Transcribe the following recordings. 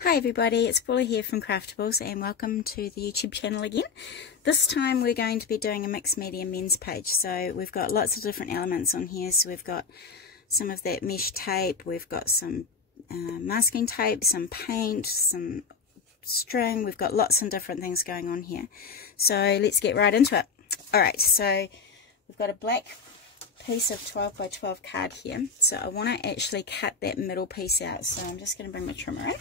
Hi everybody, it's Paula here from Craftables and welcome to the YouTube channel again. This time we're going to be doing a mixed media men's page. So we've got lots of different elements on here. So we've got some of that mesh tape, we've got some masking tape, some paint, some string. We've got lots of different things going on here. So let's get right into it. Alright, so we've got a black piece of 12 by 12 card here. So I want to actually cut that middle piece out. So I'm just going to bring my trimmer in.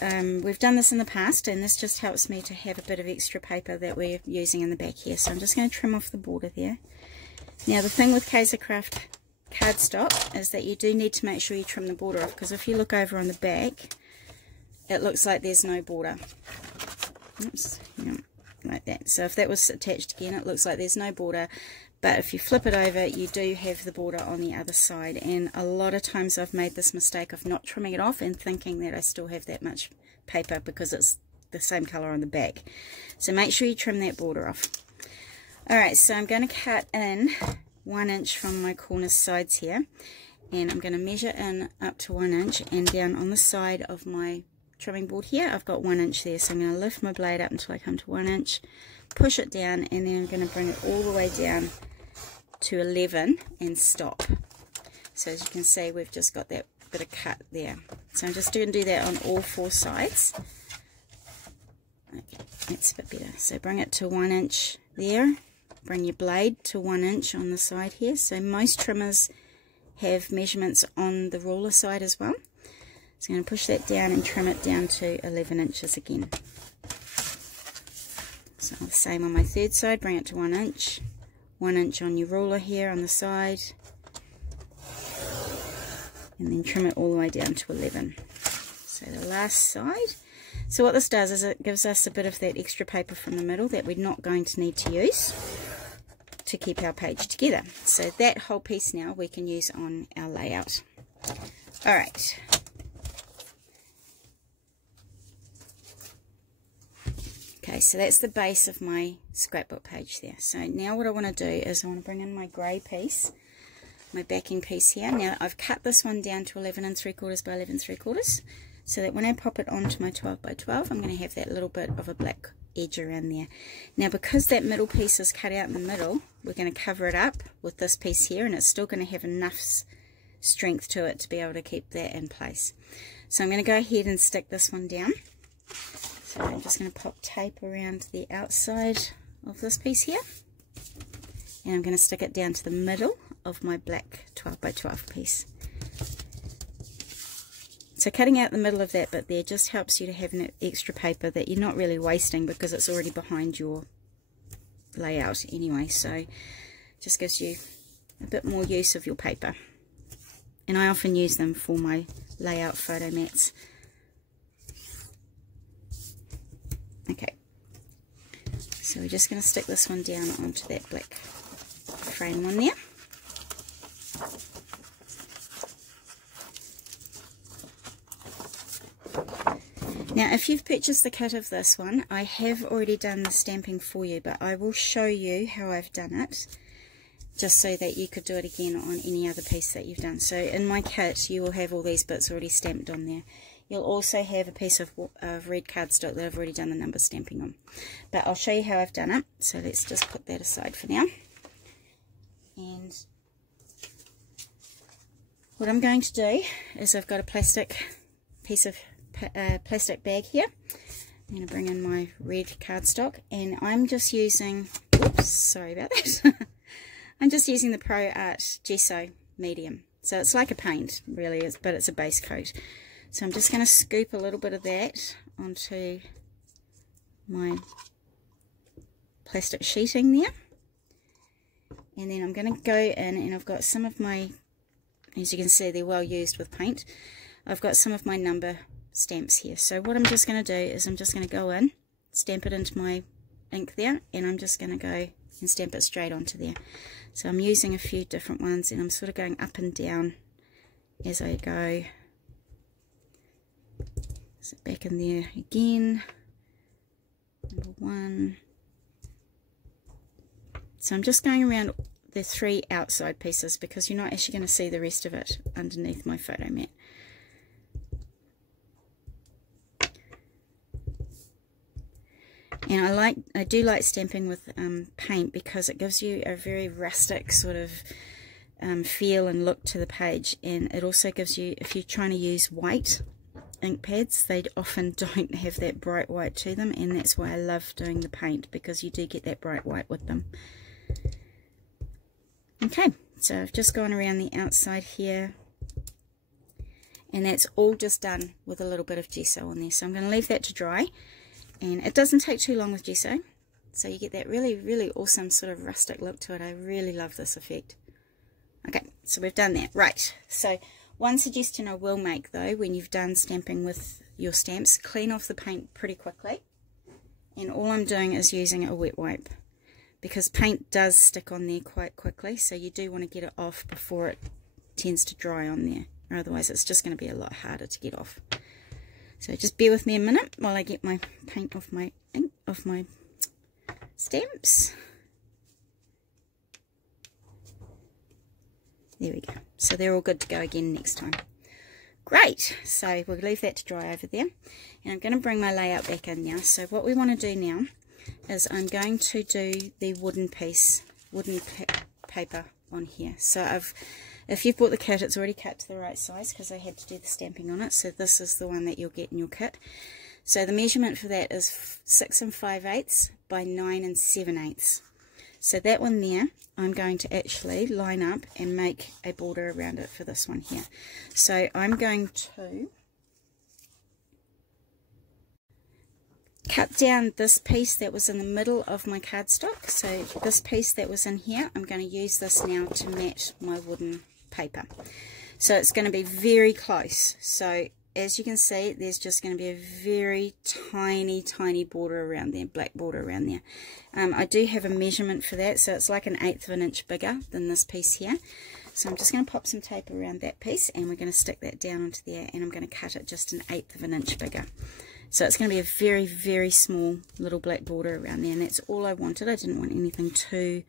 And we've done this in the past, and this just helps me to have a bit of extra paper that we're using in the back here. So I'm just going to trim off the border there. Now the thing with Kaisercraft cardstock is that you do need to make sure you trim the border off, because if you look over on the back, it looks like there's no border. Oops, yeah, like that. So if that was attached again, it looks like there's no border. But if you flip it over, you do have the border on the other side. And a lot of times I've made this mistake of not trimming it off and thinking that I still have that much paper because it's the same color on the back. So make sure you trim that border off. Alright, so I'm going to cut in 1 inch from my corner sides here. And I'm going to measure in up to 1 inch, and down on the side of my trimming board here, I've got 1 inch there. So I'm going to lift my blade up until I come to 1 inch, push it down, and then I'm going to bring it all the way down to 11 and stop. So as you can see, we've just got that bit of cut there. So I'm just going to do that on all 4 sides. Okay, that's a bit better. So bring it to 1 inch there. Bring your blade to 1 inch on the side here. So most trimmers have measurements on the ruler side as well. So I'm going to push that down and trim it down to 11 inches again. So the same on my third side, bring it to 1 inch. 1 inch on your ruler here on the side, and then trim it all the way down to 11. So the last side. So what this does is it gives us a bit of that extra paper from the middle that we're not going to need to use to keep our page together. So that whole piece now we can use on our layout. Alright. Okay, so that's the base of my scrapbook page there. So now what I want to do is I want to bring in my grey piece, my backing piece here. Now I've cut this one down to 11 3/4 by 11 3/4, so that when I pop it onto my 12 by 12, I'm going to have that little bit of a black edge around there. Now because that middle piece is cut out in the middle, we're going to cover it up with this piece here, and it's still going to have enough strength to it to be able to keep that in place. So I'm going to go ahead and stick this one down. So I'm just going to pop tape around the outside of this piece here, and I'm going to stick it down to the middle of my black 12 by 12 piece. So cutting out the middle of that bit there just helps you to have an extra paper that you're not really wasting because it's already behind your layout anyway. So just gives you a bit more use of your paper, and I often use them for my layout photo mats. Okay, so we're just going to stick this one down onto that black frame one there. Now if you've purchased the kit of this one, I have already done the stamping for you, but I will show you how I've done it, just so that you could do it again on any other piece that you've done. So in my kit you will have all these bits already stamped on there. You'll also have a piece of red cardstock that I've already done the number stamping on. But I'll show you how I've done it. So let's just put that aside for now. And what I'm going to do is I've got a plastic piece of plastic bag here. I'm going to bring in my red cardstock, and I'm just using, oops, sorry about that. I'm just using the Pro Art Gesso medium. So it's like a paint really, but it's a base coat. So I'm just going to scoop a little bit of that onto my plastic sheeting there. And then I'm going to go in, and I've got some of my, as you can see, they're well used with paint. I've got some of my number stamps here. So what I'm just going to do is I'm just going to go in, stamp it into my ink there, and I'm just going to go and stamp it straight onto there. So I'm using a few different ones, and I'm sort of going up and down as I go. So back in there again, number 1. So I'm just going around the 3 outside pieces because you're not actually going to see the rest of it underneath my photo mat. And I do like stamping with paint because it gives you a very rustic sort of feel and look to the page, and it also gives you, if you're trying to use white ink pads, they often don't have that bright white to them, and that's why I love doing the paint, because you do get that bright white with them. Okay, so I've just gone around the outside here, and that's all just done with a little bit of gesso on there. So I'm going to leave that to dry, and it doesn't take too long with gesso, so you get that really awesome sort of rustic look to it. I really love this effect. Okay, so we've done that. Right, so one suggestion I will make though, when you've done stamping with your stamps, clean off the paint pretty quickly, and all I'm doing is using a wet wipe, because paint does stick on there quite quickly, so you do want to get it off before it tends to dry on there, or otherwise it's just going to be a lot harder to get off. So just bear with me a minute while I get my paint off my ink, off my stamps. There we go. So they're all good to go again next time. Great. So we'll leave that to dry over there. And I'm going to bring my layout back in now. So what we want to do now is I'm going to do the wooden piece, paper on here. So if you've bought the kit, it's already cut to the right size because I had to do the stamping on it. So this is the one that you'll get in your kit. So the measurement for that is 6 5/8 by 9 7/8. So that one there, I'm going to actually line up and make a border around it for this one here. So I'm going to cut down this piece that was in the middle of my cardstock. So this piece that was in here, I'm going to use this now to match my wooden paper. So it's going to be very close. So as you can see, there's just going to be a very tiny border around there, black border around there. I do have a measurement for that, so it's like 1/8 of an inch bigger than this piece here. So I'm just going to pop some tape around that piece, and we're going to stick that down onto there, and I'm going to cut it just 1/8 of an inch bigger. So it's going to be a very small little black border around there, and that's all I wanted. I didn't want anything too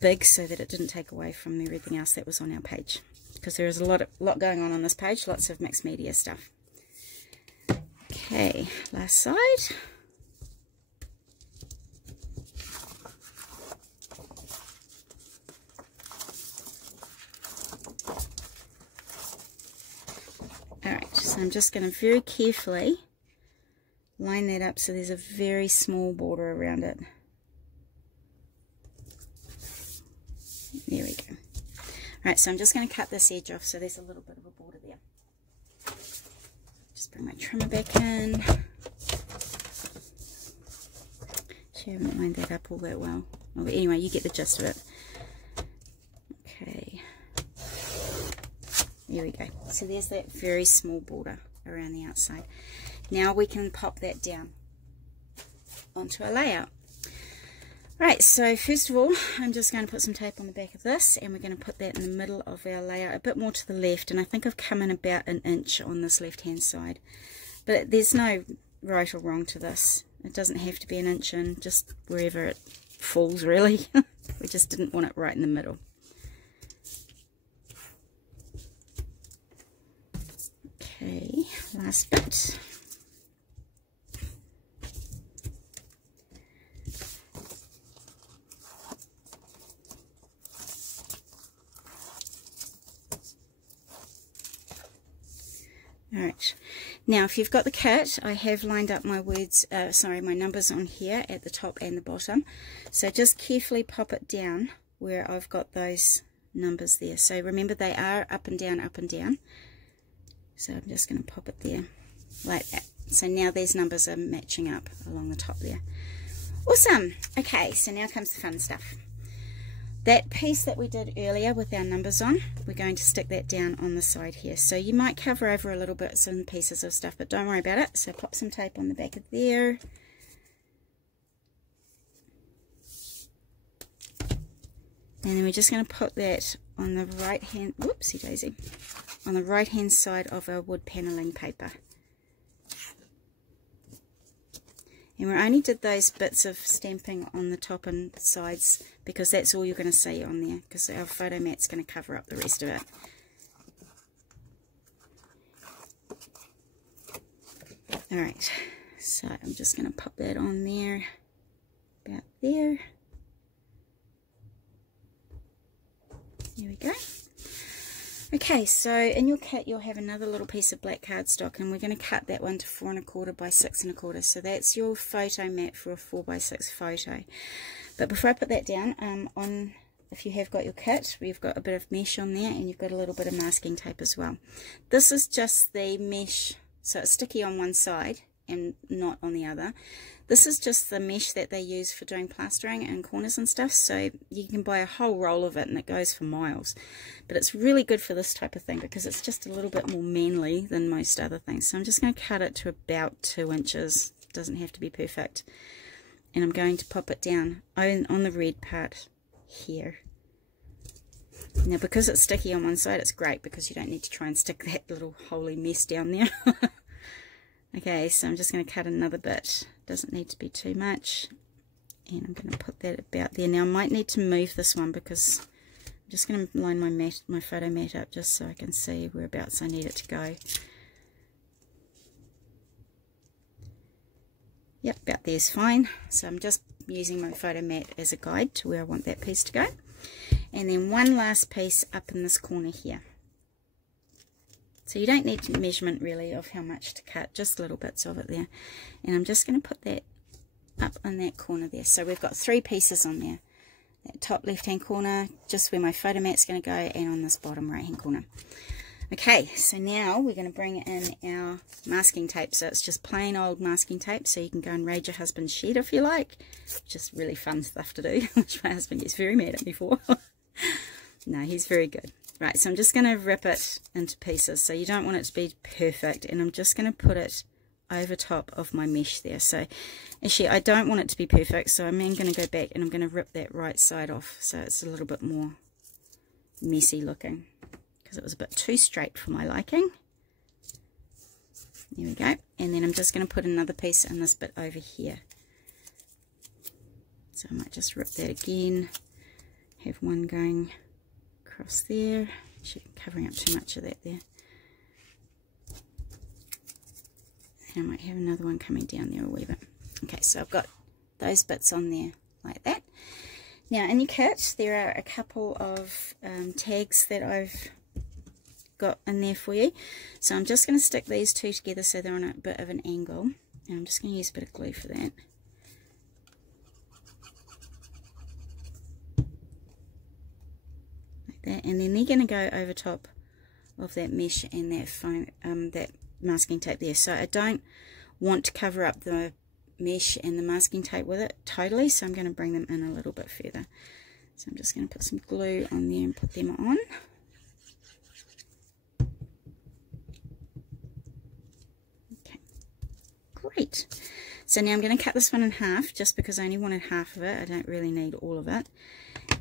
big so that it didn't take away from everything else that was on our page, because there is a lot going on this page, lots of mixed media stuff. Okay, last side. Alright, so I'm just going to very carefully line that up so there's a very small border around it. There we go. Alright, so I'm just going to cut this edge off so there's a little bit of a border there. Just bring my trimmer back in. Actually, I haven't lined that up all that well. Oh, but anyway, you get the gist of it. Okay. There we go. So there's that very small border around the outside. Now we can pop that down onto our layout. Right, so first of all, I'm just going to put some tape on the back of this, and we're going to put that in the middle of our layout, a bit more to the left, and I think I've come in about 1 inch on this left hand side. But there's no right or wrong to this. It doesn't have to be 1 inch in, just wherever it falls really. We just didn't want it right in the middle. Okay, last bit. Alright, now if you've got the kit, I have lined up my my numbers on here at the top and the bottom. So just carefully pop it down where I've got those numbers there. So remember, they are up and down, up and down. So I'm just going to pop it there like that. So now these numbers are matching up along the top there. Awesome. Okay, so now comes the fun stuff. That piece that we did earlier with our numbers on, we're going to stick that down on the side here. So you might cover over a little bit some pieces of stuff, but don't worry about it. So pop some tape on the back of there. And then we're just going to put that on the right hand, whoopsie daisy, on the right hand side of our wood paneling paper. And we only did those bits of stamping on the top and sides because that's all you're going to see on there, because our photo mat's going to cover up the rest of it. Alright, So I'm just going to pop that on there, about there. There we go. Okay, so in your kit you'll have another little piece of black cardstock, and we're going to cut that one to 4 1/4 by 6 1/4. So that's your photo mat for a 4 by 6 photo. But before I put that down, if you have got your kit, we've got a bit of mesh on there, and you've got a little bit of masking tape as well. This is just the mesh, so it's sticky on one side and not on the other. This is just the mesh that they use for doing plastering and corners and stuff, so you can buy a whole roll of it and it goes for miles. But it's really good for this type of thing because it's just a little bit more manly than most other things. So I'm just going to cut it to about 2 inches. It doesn't have to be perfect. And I'm going to pop it down on the red part here. Now because it's sticky on one side, it's great because you don't need to try and stick that little holy mess down there. Okay, so I'm just going to cut another bit. Doesn't need to be too much. And I'm going to put that about there. Now I might need to move this one because I'm just going to line my photo mat up just so I can see whereabouts I need it to go. Yep, about there's fine. So I'm just using my photo mat as a guide to where I want that piece to go. And then one last piece up in this corner here. So you don't need measurement really of how much to cut, just little bits of it there. And I'm just going to put that up in that corner there. So we've got 3 pieces on there. That top left hand corner, just where my photo mat's going to go, and on this bottom right hand corner. Okay, so now we're going to bring in our masking tape. So it's just plain old masking tape, so you can go and raid your husband's shed if you like. Just really fun stuff to do, which my husband gets very mad at me for. No, he's very good. Right, so I'm just going to rip it into pieces. So you don't want it to be perfect, and I'm just going to put it over top of my mesh there. So actually I don't want it to be perfect, so I'm then going to go back and I'm going to rip that right side off so it's a little bit more messy looking, because it was a bit too straight for my liking. There we go. And then I'm just going to put another piece in this bit over here. So I might just rip that again, have one going across there, actually covering up too much of that there. And I might have another one coming down there a wee bit. Okay, so I've got those bits on there like that. Now in your kit there are a couple of tags that I've got in there for you. So I'm just going to stick these two together so they're on a bit of an angle. And I'm just going to use a bit of glue for that. That, and then they're going to go over top of that mesh and that foam, that masking tape there. So I don't want to cover up the mesh and the masking tape with it totally, so I'm going to bring them in a little bit further. So I'm just going to put some glue on there and put them on. Okay, great. So now I'm going to cut this one in half just because I only wanted half of it. I don't really need all of it.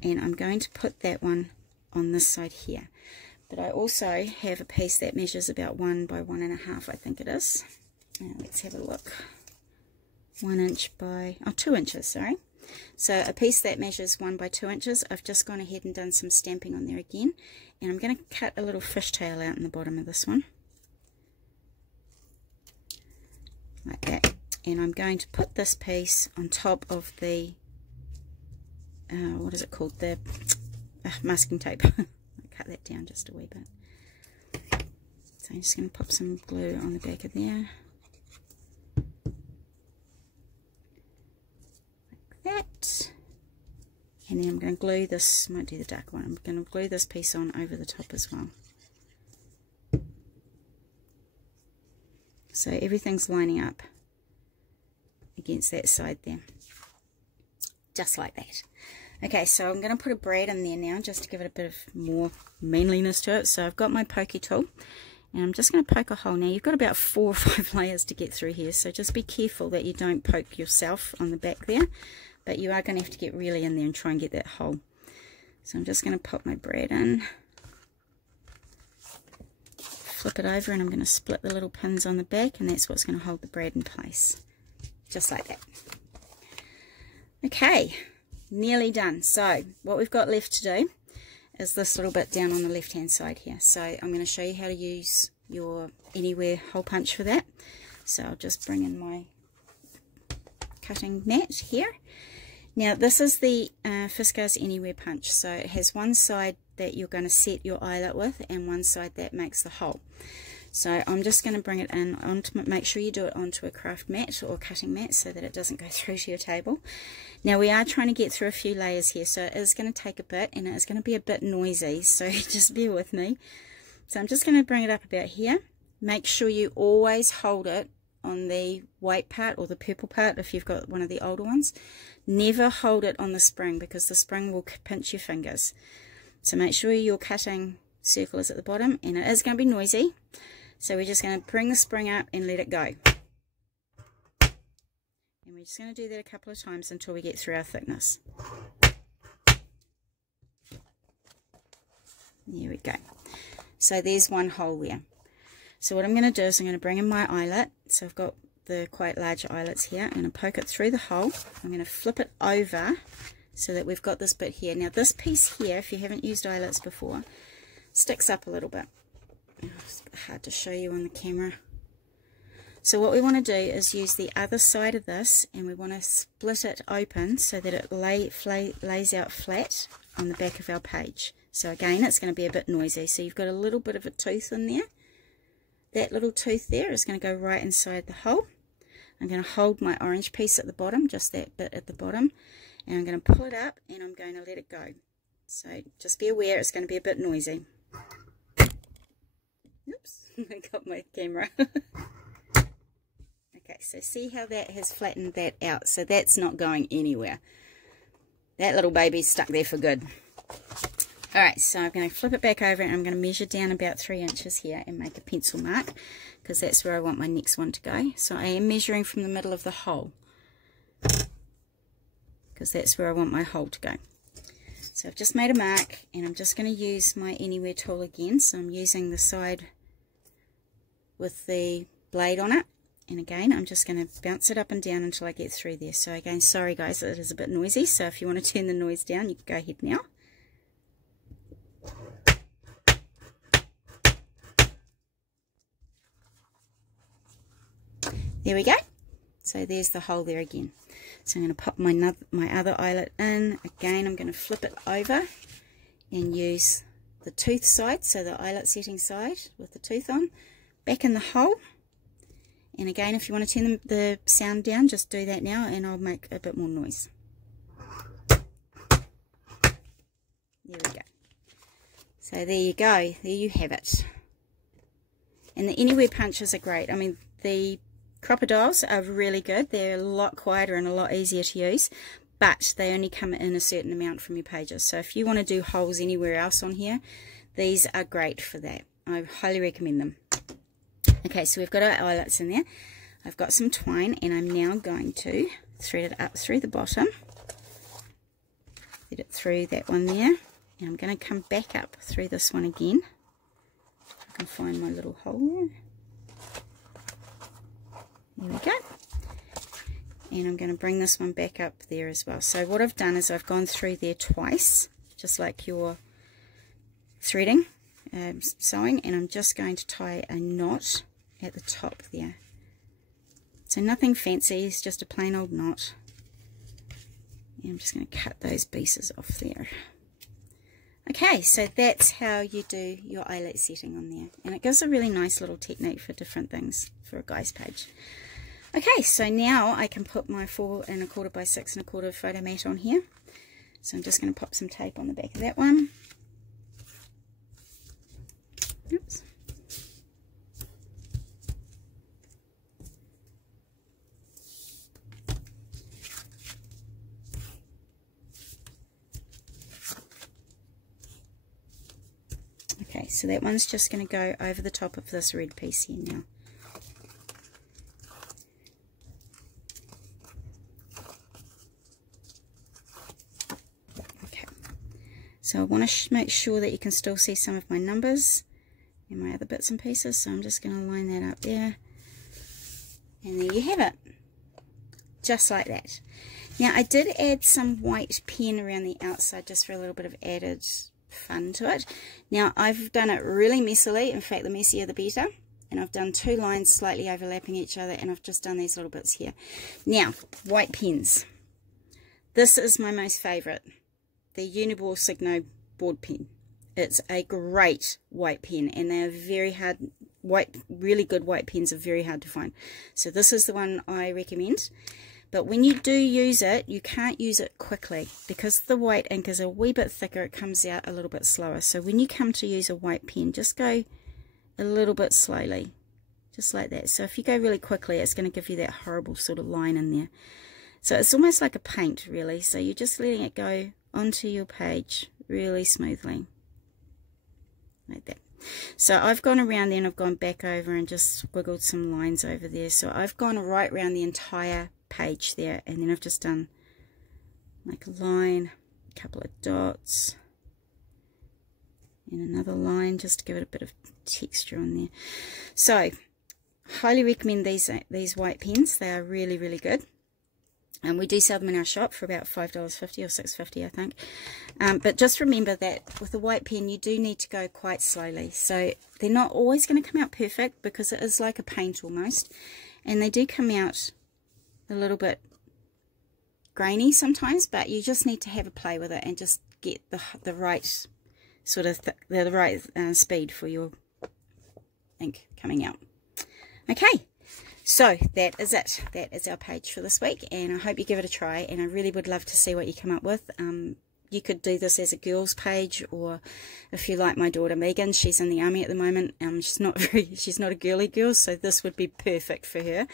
And I'm going to put that one on this side here, but I also have a piece that measures about 1 by 1 1/2, I think it is. Now let's have a look. 1 inch by 2 inches, sorry. So a piece that measures 1 by 2 inches. I've just gone ahead and done some stamping on there again, and I'm going to cut a little fishtail out in the bottom of this one like that, and I'm going to put this piece on top of the what is it called, the masking tape. I'll cut that down just a wee bit. So I'm just going to pop some glue on the back of there. Like that. And then I'm going to glue this, might do the dark one, I'm going to glue this piece on over the top as well. So everything's lining up against that side there. Just like that. Okay, so I'm going to put a brad in there now just to give it a bit of more manliness to it. So I've got my pokey tool and I'm just going to poke a hole. Now you've got about 4 or 5 layers to get through here, so just be careful that you don't poke yourself on the back there, but you are going to have to get really in there and try and get that hole. So I'm just going to pop my brad in, flip it over, and I'm going to split the little pins on the back, and that's what's going to hold the brad in place, just like that. Okay, nearly done. So what we've got left to do is this little bit down on the left hand side here. So I'm going to show you how to use your anywhere hole punch for that. So I'll just bring in my cutting mat here. Now this is the Fiskars Anywhere punch, so it has one side that you're going to set your eyelet with and one side that makes the hole. So I'm just going to bring it in, make sure you do it onto a craft mat or cutting mat so that it doesn't go through to your table. Now we are trying to get through a few layers here, so it is going to take a bit and it is going to be a bit noisy, so just bear with me. So I'm just going to bring it up about here. Make sure you always hold it on the white part or the purple part if you've got one of the older ones. Never hold it on the spring because the spring will pinch your fingers. So make sure your cutting circle is at the bottom, and it is going to be noisy. So we're just going to bring the spring up and let it go. And we're just going to do that a couple of times until we get through our thickness. There we go. So there's one hole there. So what I'm going to do is I'm going to bring in my eyelet. So I've got the quite large eyelets here. I'm going to poke it through the hole. I'm going to flip it over so that we've got this bit here. Now this piece here, if you haven't used eyelets before, sticks up a little bit. It's a bit hard to show you on the camera. So what we want to do is use the other side of this, and we want to split it open so that it lays out flat on the back of our page. So again, it's going to be a bit noisy. So you've got a little bit of a tooth in there. That little tooth there is going to go right inside the hole. I'm going to hold my orange piece at the bottom, just that bit at the bottom, and I'm going to pull it up and I'm going to let it go. So just be aware it's going to be a bit noisy. Oops, I got my camera. Okay, so see how that has flattened that out. So that's not going anywhere. That little baby's stuck there for good. Alright, so I'm going to flip it back over and I'm going to measure down about 3 inches here and make a pencil mark, because that's where I want my next one to go. So I am measuring from the middle of the hole, because that's where I want my hole to go. So I've just made a mark, and I'm just going to use my Anywhere tool again. So I'm using the side with the blade on it, and again I'm just going to bounce it up and down until I get through there. So again, sorry guys, it is a bit noisy, so if you want to turn the noise down, you can go ahead now. There we go. So there's the hole there again. So I'm going to pop my other eyelet in. Again, I'm going to flip it over and use the tooth side, so the eyelet setting side with the tooth on, back in the hole. And again, if you want to turn the sound down, just do that now and I'll make a bit more noise. There we go. So there you go. There you have it. And the Anywhere punches are great. I mean, the Craftables are really good. They're a lot quieter and a lot easier to use, but they only come in a certain amount from your pages. So if you want to do holes anywhere else on here, these are great for that. I highly recommend them. Okay, so we've got our eyelets in there. I've got some twine, and I'm now going to thread it up through the bottom. Thread it through that one there, and I'm going to come back up through this one again. I can find my little hole there. There we go. And I'm going to bring this one back up there as well. So what I've done is I've gone through there twice, just like your threading, sewing, and I'm just going to tie a knot at the top there. So nothing fancy, it's just a plain old knot. And I'm just going to cut those pieces off there. Okay, so that's how you do your eyelet setting on there. And it gives a really nice little technique for different things for a guy's page. Okay, so now I can put my 4 1/4 by 6 1/4 photo mat on here. So I'm just going to pop some tape on the back of that one. Oops. Okay, so that one's just going to go over the top of this red piece here now. Okay, so I want to make sure that you can still see some of my numbers and my other bits and pieces, so I'm just going to line that up there, and there you have it, just like that. Now I did add some white pen around the outside just for a little bit of added fun to it. Now I've done it really messily, in fact the messier the better, and I've done 2 lines slightly overlapping each other, and I've just done these little bits here. Now, white pens. This is my most favourite, the Uniball Signo board pen. It's a great white pen, and they're very hard, really good white pens are very hard to find. So this is the one I recommend. But when you do use it, you can't use it quickly, because the white ink is a wee bit thicker, it comes out a little bit slower. So when you come to use a white pen, just go a little bit slowly, just like that. So if you go really quickly, it's going to give you that horrible sort of line in there. So it's almost like a paint, really. So you're just letting it go onto your page really smoothly, like that. So I've gone around there and I've gone back over and just squiggled some lines over there. So I've gone right around the entire page there, and then I've just done like a line, a couple of dots, and another line just to give it a bit of texture on there. So highly recommend these white pens. They are really, really good. And we do sell them in our shop for about $5.50 or $6.50, I think. But just remember that with a white pen, you do need to go quite slowly. So they're not always going to come out perfect, because it is like a paint almost. And they do come out a little bit grainy sometimes, but you just need to have a play with it and just get the right sort of the right speed for your ink coming out. Okay, so that is it. That is our page for this week, and I hope you give it a try, and I really would love to see what you come up with. You could do this as a girls page, or if you like my daughter Megan, she's in the army at the moment. She's not a girly girl, so this would be perfect for her.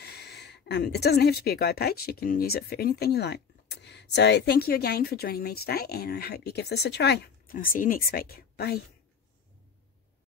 It doesn't have to be a guide page. You can use it for anything you like. So thank you again for joining me today, and I hope you give this a try. I'll see you next week. Bye.